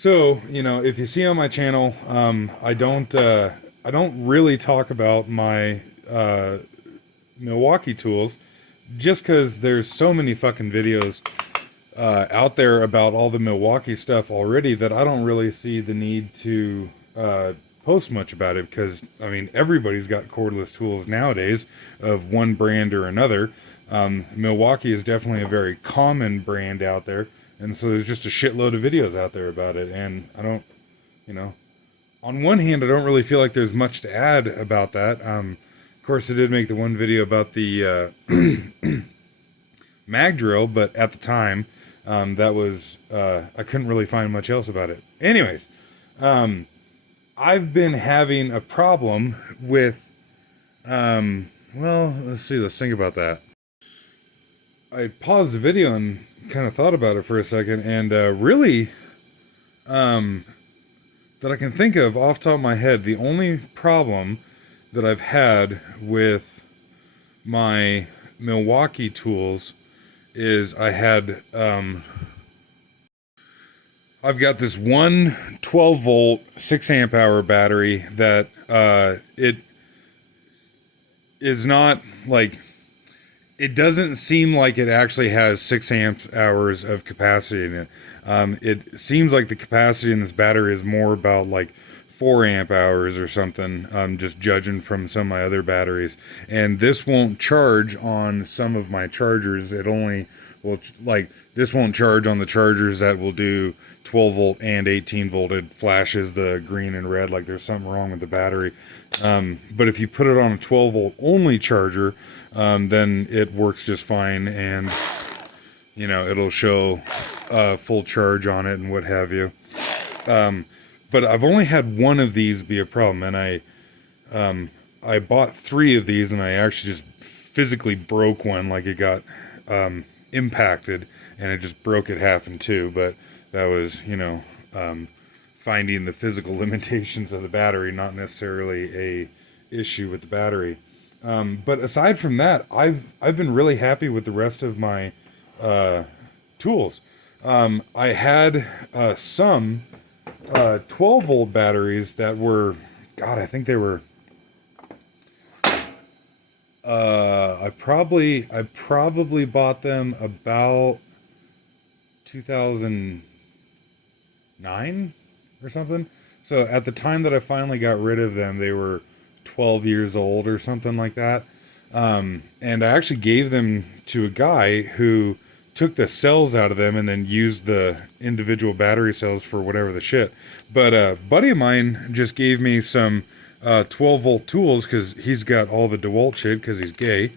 So, if you see on my channel, I don't really talk about my Milwaukee tools, just because there's so many fucking videos out there about all the Milwaukee stuff already that I don't really see the need to post much about it. Because I mean, everybody's got cordless tools nowadays of one brand or another. Milwaukee is definitely a very common brand out there. And so there's just a shitload of videos out there about it. And I don't, you know, on one hand, I don't really feel like there's much to add about that. Of course, I did make the one video about the mag drill, but at the time, that was, I couldn't really find much else about it. Anyways, I've been having a problem with, well, let's think about that. I paused the video and kind of thought about it for a second, and really, that I can think of off the top of my head, the only problem that I've had with my Milwaukee tools is I've got this one 12 volt 6 amp hour battery that it is not like, it doesn't seem like it actually has 6 amp hours of capacity in it. It seems like the capacity in this battery is more about like 4 amp hours or something, just judging from some of my other batteries. And this won't charge on some of my chargers. It only will, like, this won't charge on the chargers that will do 12 volt and 18 volt. It flashes the green and red like there's something wrong with the battery. But if you put it on a 12 volt only charger, then it works just fine, and it'll show full charge on it and what have you. But I've only had one of these be a problem, and I bought 3 of these, and I actually just physically broke one, like it got impacted, and it just broke it half in two. But that was, finding the physical limitations of the battery, not necessarily a issue with the battery. But aside from that, I've been really happy with the rest of my tools. I had some 12 volt batteries that were, God, I think they were, I probably bought them about 2009 or something. So at the time that I finally got rid of them, they were 12 years old or something like that. And I actually gave them to a guy who took the cells out of them and then used the individual battery cells for whatever the shit. But a buddy of mine just gave me some 12 volt tools, because he's got all the DeWalt shit because he's gay.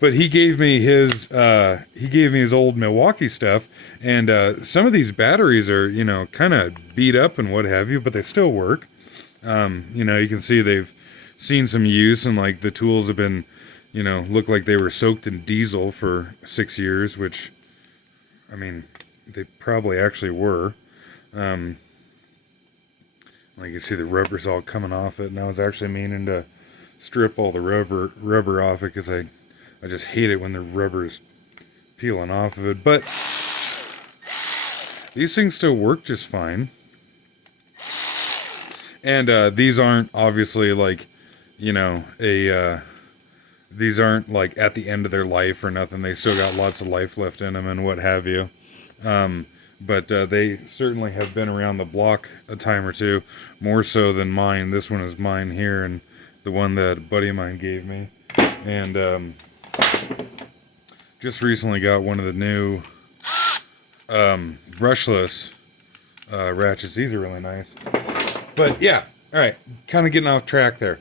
But he gave me his old Milwaukee stuff, and some of these batteries are, kind of beat up and what have you, but they still work. You can see they've seen some use, and like the tools have been, look like they were soaked in diesel for 6 years, which, I mean, they probably actually were. Like you see the rubber's all coming off it, and I was actually meaning to strip all the rubber off it, because I just hate it when the rubber's peeling off of it. But these things still work just fine. And these aren't obviously like, these aren't like at the end of their life or nothing. They still got lots of life left in them and what have you. But they certainly have been around the block a time or two, more so than mine. This one is mine here, and the one that a buddy of mine gave me. And just recently got one of the new brushless ratchets. These are really nice. But yeah, all right, kind of getting off track there.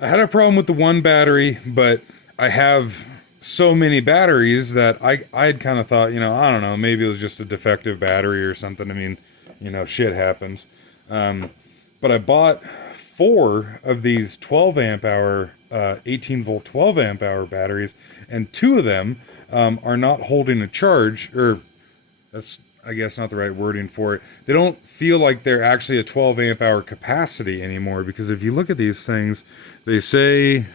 I had a problem with the one battery, but I have so many batteries that I'd kind of thought, I don't know, maybe it was just a defective battery or something. I mean, shit happens. But I bought 4 of these 12 amp hour, 18 volt 12 amp hour batteries, and 2 of them are not holding a charge, or that's, I guess, not the right wording for it. They don't feel like they're actually a 12 amp hour capacity anymore, because if you look at these things, they say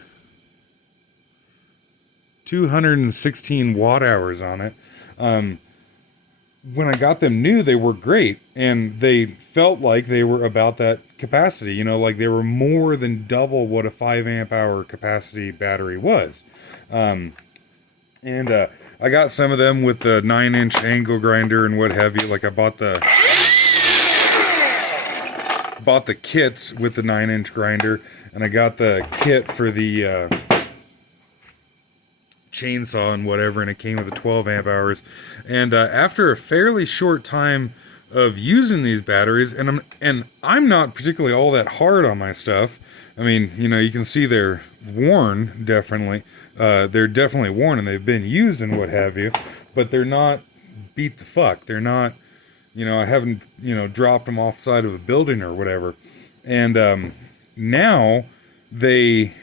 216 watt hours on it. when I got them new, they were great, and they felt like they were about that capacity. You know, like they were more than double what a 5 amp hour capacity battery was. And I got some of them with the 9-inch angle grinder and what have you. Like I bought the kits with the 9-inch grinder, and I got the kit for the chainsaw and whatever, and it came with the 12 amp hours. And after a fairly short time of using these batteries, and I'm not particularly all that hard on my stuff. I mean, you know, you can see they're worn, definitely. They're definitely worn, and they've been used and what have you, but they're not beat the fuck. They're not, you know, I haven't, you know, dropped them off the side of a building or whatever. And now they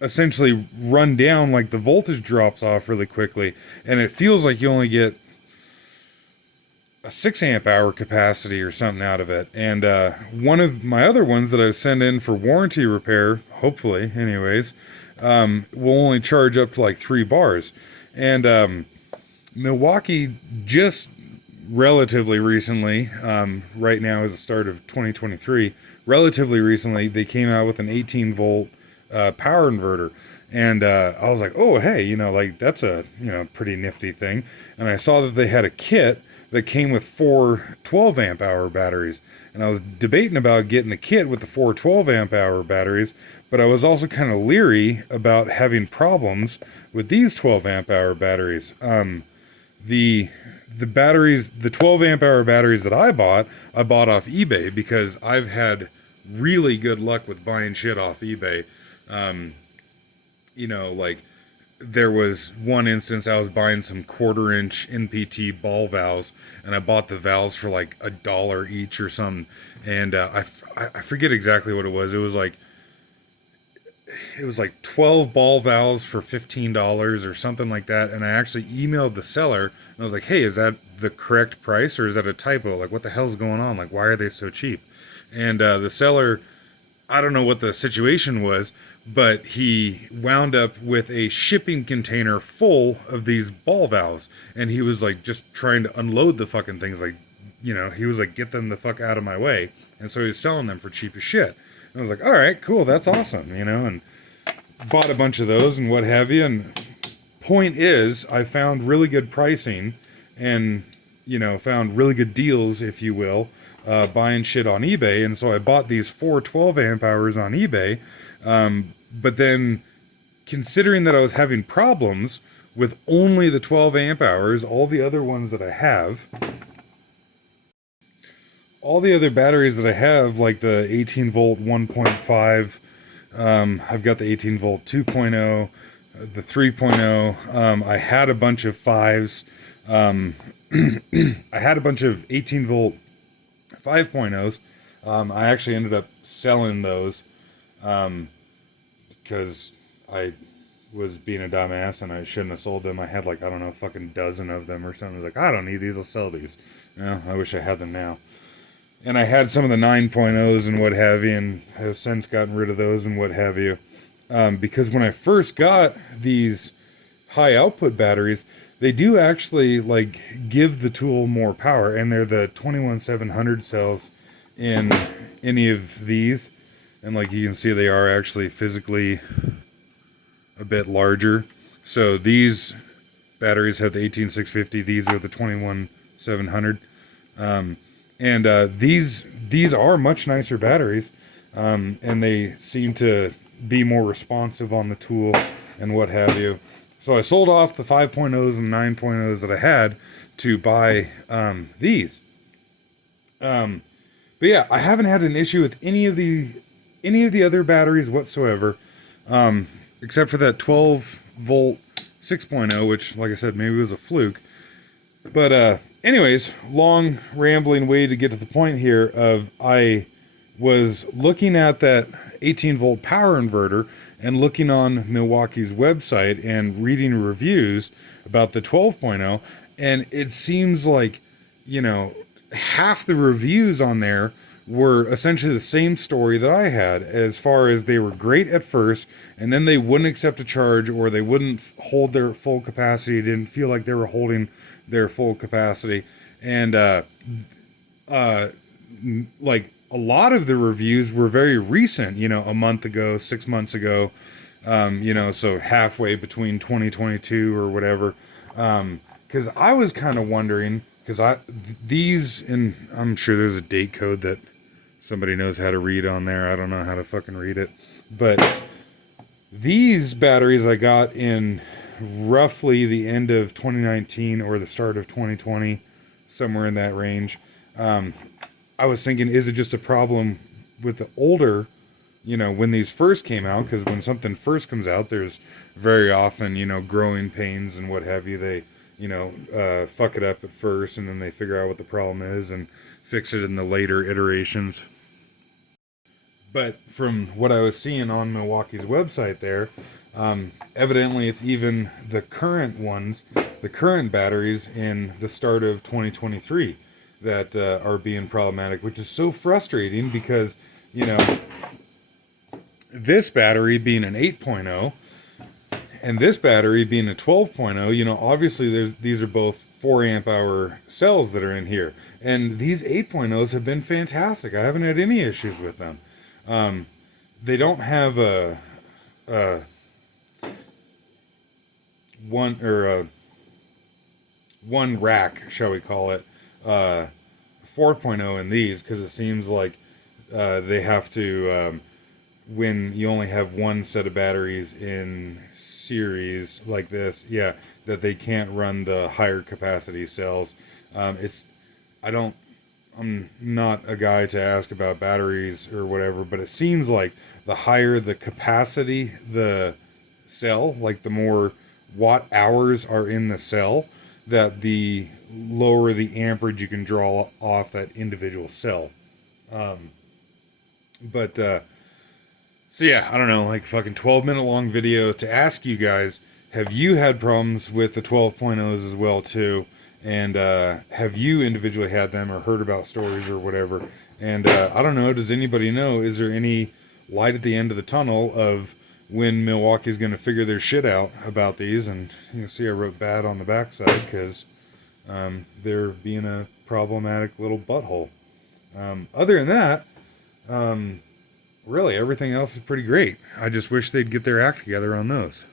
essentially run down, like the voltage drops off really quickly, and it feels like you only get a 6 amp hour capacity or something out of it. And one of my other ones that I send in for warranty repair, hopefully anyways, will only charge up to like 3 bars. And Milwaukee just relatively recently, right now is the start of 2023, relatively recently, they came out with an 18 volt power inverter. And I was like, oh, hey, you know, like that's a, you know, pretty nifty thing. And I saw that they had a kit that came with 4 12 amp hour batteries. And I was debating about getting the kit with the 4 12 amp hour batteries, but I was also kind of leery about having problems with these 12 amp hour batteries. The batteries, the 12 amp hour batteries that I bought off eBay because I've had really good luck with buying shit off eBay. You know, like there was one instance I was buying some 1/4-inch NPT ball valves, and I bought the valves for like $1 each or something. And I forget exactly what it was. It was like 12 ball valves for $15 or something like that. And I actually emailed the seller and I was like, hey, is that the correct price or is that a typo? Like, what the hell's going on? Like, why are they so cheap? And the seller, I don't know what the situation was, but he wound up with a shipping container full of these ball valves. And he was like just trying to unload the fucking things. Like, you know, he was like, get them the fuck out of my way. And so he was selling them for cheap as shit. And I was like, all right, cool, that's awesome, you know, and bought a bunch of those and what have you. And point is, I found really good pricing and, you know, found really good deals, if you will, buying shit on eBay. And so I bought these 4 12 amp hours on eBay. But then considering that I was having problems with only the 12 amp hours, all the other ones that I have, all the other batteries that I have, like the 18 volt 1.5, I've got the 18 volt 2.0, the 3.0, I had a bunch of 5s, I had a bunch of 18 volt 5.0s, I actually ended up selling those, because I was being a dumbass and I shouldn't have sold them. I had like, I don't know, a fucking dozen of them or something. I was like, I don't need these, I'll sell these. Yeah, I wish I had them now. And I had some of the 9.0s and what have you, and have since gotten rid of those and what have you. Because when I first got these high output batteries, they do actually like give the tool more power, and they're the 21700 cells in any of these. And like you can see, they are actually physically a bit larger. So these batteries have the 18650. These are the 21700. And these are much nicer batteries. And they seem to be more responsive on the tool and what have you. So I sold off the 5.0s and 9.0s that I had to buy these. But yeah, I haven't had an issue with any of the other batteries whatsoever, except for that 12 volt 6.0, which, like I said, maybe was a fluke. But anyways, long rambling way to get to the point here of I was looking at that 18 volt power inverter and looking on Milwaukee's website and reading reviews about the 12.0, and it seems like, you know, half the reviews on there were essentially the same story that I had, as far as they were great at first, and then they wouldn't accept a charge, or they wouldn't hold their full capacity, didn't feel like they were holding their full capacity. And like a lot of the reviews were very recent, you know, a month ago, 6 months ago, you know, so halfway between 2022 or whatever. Because I was kind of wondering, because these, and I'm sure there's a date code that somebody knows how to read on there. I don't know how to fucking read it. But these batteries I got in roughly the end of 2019 or the start of 2020, somewhere in that range. I was thinking, is it just a problem with the older, you know, when these first came out? Because when something first comes out, there's very often, you know, growing pains and what have you. They, you know, fuck it up at first, and then they figure out what the problem is and fix it in the later iterations. But from what I was seeing on Milwaukee's website there, evidently it's even the current ones, the current batteries in the start of 2023 that are being problematic, which is so frustrating because, you know, this battery being an 8.0 and this battery being a 12.0, you know, obviously these are both 4 amp hour cells that are in here. And these 8.0s have been fantastic. I haven't had any issues with them. They don't have a one rack, shall we call it, 4.0 in these, because it seems like they have to, when you only have one set of batteries in series like this, yeah, that they can't run the higher capacity cells. I'm not a guy to ask about batteries or whatever, but it seems like the higher the capacity the cell, like the more watt hours are in the cell, that the lower the amperage you can draw off that individual cell. So yeah, I don't know, like fucking 12-minute long video to ask you guys, have you had problems with the 12.0s as well too? And have you individually had them or heard about stories or whatever? And I don't know, does anybody know, is there any light at the end of the tunnel of when Milwaukee's going to figure their shit out about these? And you can see I wrote bad on the backside because they're being a problematic little butthole. Other than that, really everything else is pretty great. I just wish they'd get their act together on those.